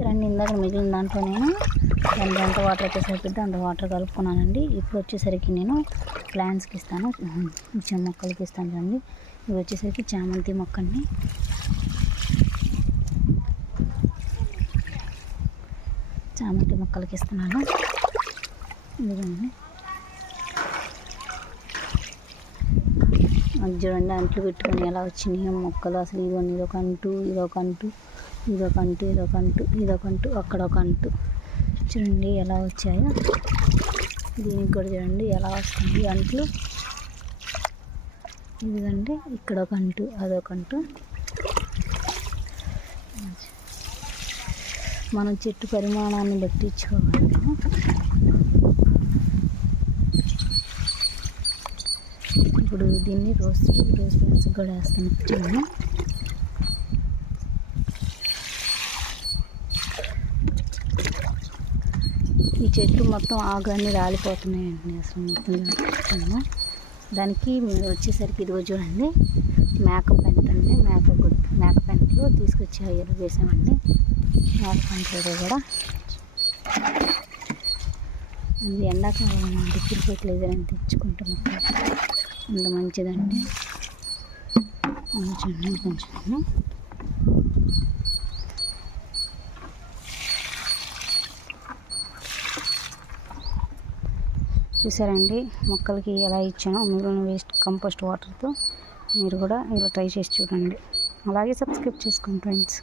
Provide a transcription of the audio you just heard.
చూసారండి, ఇందాక మిగిలిన దాంట్లో నేను ఎంత వాటర్ అయితే సరిపోద్దో అంత వాటర్ కలుపుకున్నానండి. ఇప్పుడు వచ్చేసరికి నేను ప్లాంట్స్కి ఇస్తాను, మొక్కలకి ఇస్తాను చూడండి. ఇవి వచ్చేసరికి చామంతి మొక్కని చామంతి మొక్కలకి ఇస్తున్నాను. ఇదిగోండి, అది చూడండి అంట్లు పెట్టుకొని ఎలా వచ్చినాయి మొక్కలు. అసలు ఇదిగోండి, ఇదొక అంటు, ఇదొక అంటు, ఇదొక అంటు, ఇదొక అంటు, ఇదొక అంటు, అక్కడ ఒక అంటు. చూడండి ఎలా వచ్చాయో. దీనికి కూడా చూడండి ఎలా వస్తుంది అంట్లు. ఇదిగండి ఇక్కడ ఒక అంటు, అదొక అంటు. మనం చెట్టు పరిమాణాన్ని బట్టి ఇచ్చుకోవాలి. ఇప్పుడు దీన్ని రోజ్ ప్లాంట్స్ కూడా వేస్తాను. చూడండి, ఈ చెట్టు మొత్తం ఆకులన్నీ రాలిపోతున్నాయండి అసలు మొత్తం. దానికి వచ్చేసరికి ఇదిగో చూడండి మేక పెంట అండి, మేక పెంటలో తీసుకొచ్చి ఎరువు వేసామండి. మేక పెంటలో కూడా అది ఎండాకాలం అండి, క్రికెట్ లేదని తెచ్చుకుంటే మొత్తం అంత మంచిదండి. కొంచెం చూసారండి మొక్కలకి ఎలా ఇచ్చానో. మిగిలిన వేస్ట్ కంపోస్ట్ వాటర్తో మీరు కూడా ఇలా ట్రై చేసి చూడండి. అలాగే సబ్స్క్రైబ్ చేసుకోండి ఫ్రెండ్స్.